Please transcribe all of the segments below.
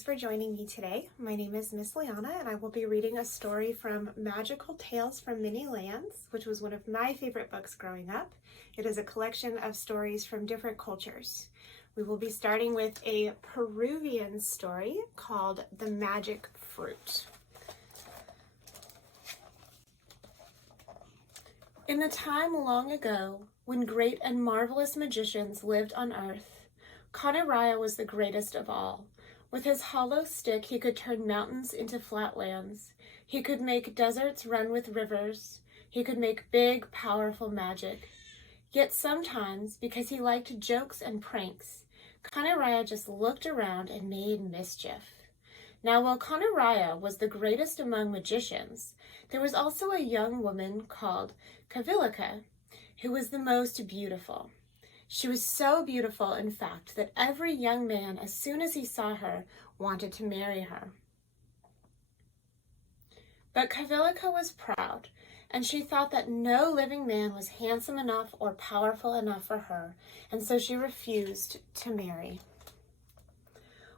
Thanks for joining me today. My name is Miss Liana, and I will be reading a story from Magical Tales from Many Lands, which was one of my favorite books growing up. It is a collection of stories from different cultures. We will be starting with a Peruvian story called The Magic Fruit. In a time long ago, when great and marvelous magicians lived on earth, Conaraya was the greatest of all. With his hollow stick, he could turn mountains into flat lands. He could make deserts run with rivers. He could make big, powerful magic. Yet sometimes, because he liked jokes and pranks, Conaraya just looked around and made mischief. Now, while Conaraya was the greatest among magicians, there was also a young woman called Kavilika, who was the most beautiful. She was so beautiful, in fact, that every young man, as soon as he saw her, wanted to marry her. But Kavilika was proud, and she thought that no living man was handsome enough or powerful enough for her, and so she refused to marry.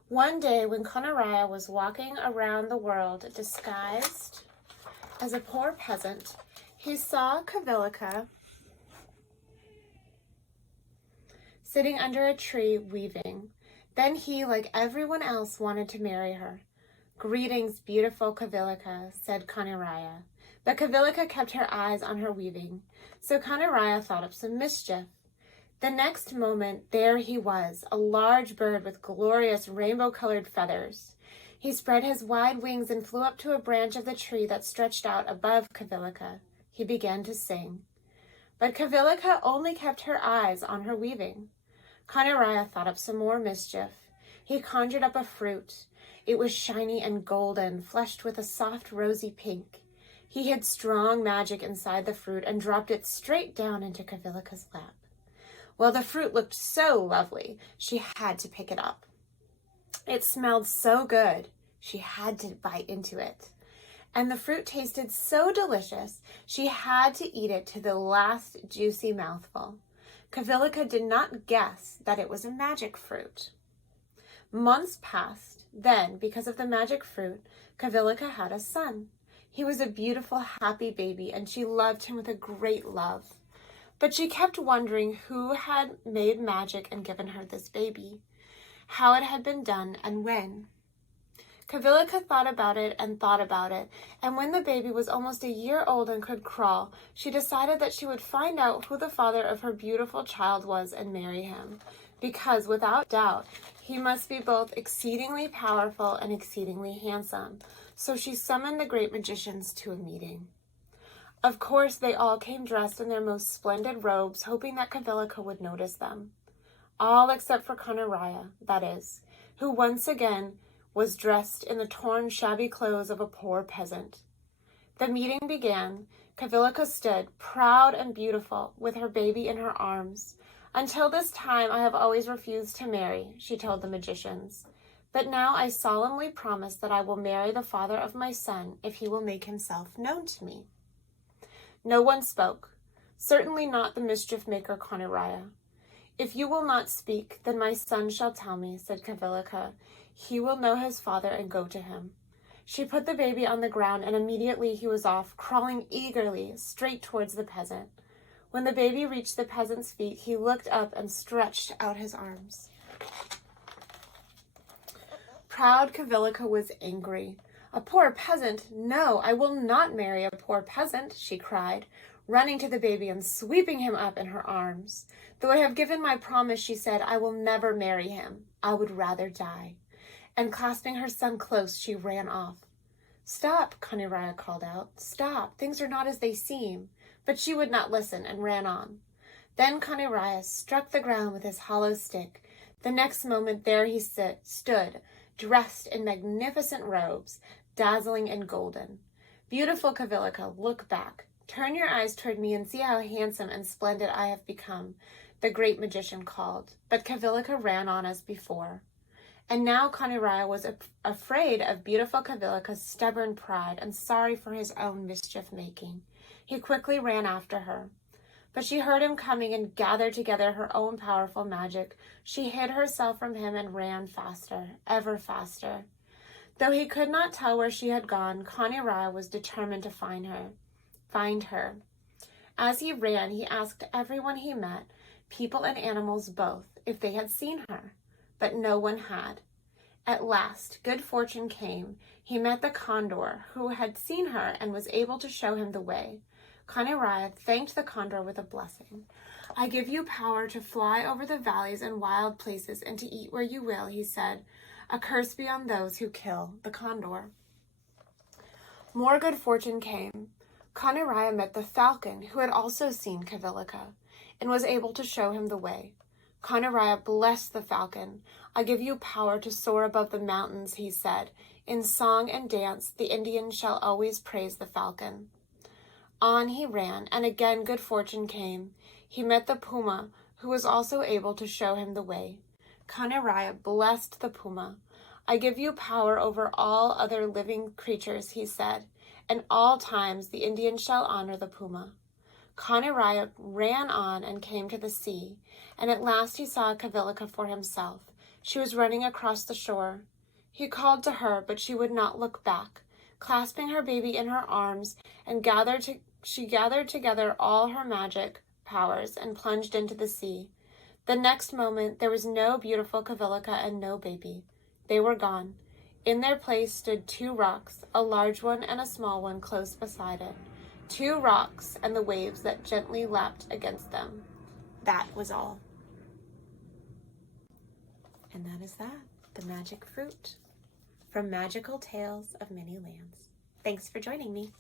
One day, when Conaraya was walking around the world disguised as a poor peasant, he saw Kavilika sitting under a tree weaving. Then he, like everyone else, wanted to marry her. "Greetings, beautiful Kavilika," said Conaraya. But Kavilika kept her eyes on her weaving, so Conaraya thought up some mischief. The next moment, there he was, a large bird with glorious rainbow-colored feathers. He spread his wide wings and flew up to a branch of the tree that stretched out above Kavilika. He began to sing. But Kavilika only kept her eyes on her weaving. Conaraya thought up some more mischief. He conjured up a fruit. It was shiny and golden, flushed with a soft rosy pink. He hid strong magic inside the fruit and dropped it straight down into Kavilika's lap. Well, the fruit looked so lovely, she had to pick it up. It smelled so good, she had to bite into it. And the fruit tasted so delicious, she had to eat it to the last juicy mouthful. Kavilika did not guess that it was a magic fruit. Months passed. Then, because of the magic fruit, Kavilika had a son. He was a beautiful, happy baby, and she loved him with a great love. But she kept wondering who had made magic and given her this baby, how it had been done, and when. Kavilika thought about it, and when the baby was almost a year old and could crawl, she decided that she would find out who the father of her beautiful child was and marry him, because without doubt, he must be both exceedingly powerful and exceedingly handsome. So she summoned the great magicians to a meeting. Of course, they all came dressed in their most splendid robes, hoping that Kavilika would notice them. All except for Conaraya, that is, who once again was dressed in the torn, shabby clothes of a poor peasant. The meeting began. Kavilika stood, proud and beautiful, with her baby in her arms. "Until this time, I have always refused to marry," she told the magicians. "But now I solemnly promise that I will marry the father of my son if he will make himself known to me." No one spoke, certainly not the mischief maker Conaraya. "If you will not speak, then my son shall tell me," said Kavilika. "He will know his father and go to him." She put the baby on the ground, and immediately he was off, crawling eagerly straight towards the peasant. When the baby reached the peasant's feet, he looked up and stretched out his arms. Proud Kavilika was angry. "A poor peasant? No, I will not marry a poor peasant," she cried, running to the baby and sweeping him up in her arms. "Though I have given my promise," she said, "I will never marry him. I would rather die." And clasping her son close, she ran off. "Stop," Conaraya called out. "Stop. Things are not as they seem." But she would not listen and ran on. Then Conaraya struck the ground with his hollow stick. The next moment there he stood, dressed in magnificent robes, dazzling and golden. "Beautiful Kavilika, look back. Turn your eyes toward me and see how handsome and splendid I have become," the great magician called. But Kavilika ran on as before. And now Conaraya was afraid of beautiful Kavilika's stubborn pride and sorry for his own mischief-making. He quickly ran after her. But she heard him coming and gathered together her own powerful magic. She hid herself from him and ran faster, ever faster. Though he could not tell where she had gone, Kanirai was determined to find her. As he ran, he asked everyone he met, people and animals both, if they had seen her, but no one had. At last, good fortune came. He met the condor, who had seen her and was able to show him the way. Kanirai thanked the condor with a blessing. I give you power to fly over the valleys and wild places and to eat where you will, he said. A curse be on those who kill the condor. More good fortune came. Kanirai met the falcon, who had also seen Kavilika, and was able to show him the way. Kanirai blessed the falcon. I give you power to soar above the mountains, he said. In song and dance, the Indians shall always praise the falcon. On he ran, and again good fortune came. He met the puma, who was also able to show him the way. Kanirai blessed the puma. I give you power over all other living creatures, he said, and all times the Indians shall honor the puma. Kanirai ran on and came to the sea, and at last he saw Kavilika for himself. She was running across the shore. He called to her, but she would not look back. Clasping her baby in her arms, she gathered together all her magic powers and plunged into the sea. The next moment there was no beautiful Kavilika and no baby. They were gone. In their place stood 2 rocks, a large one and a small one close beside it. 2 rocks and the waves that gently lapped against them. That was all. And that is that, the magic fruit from Magical Tales of Many Lands. Thanks for joining me.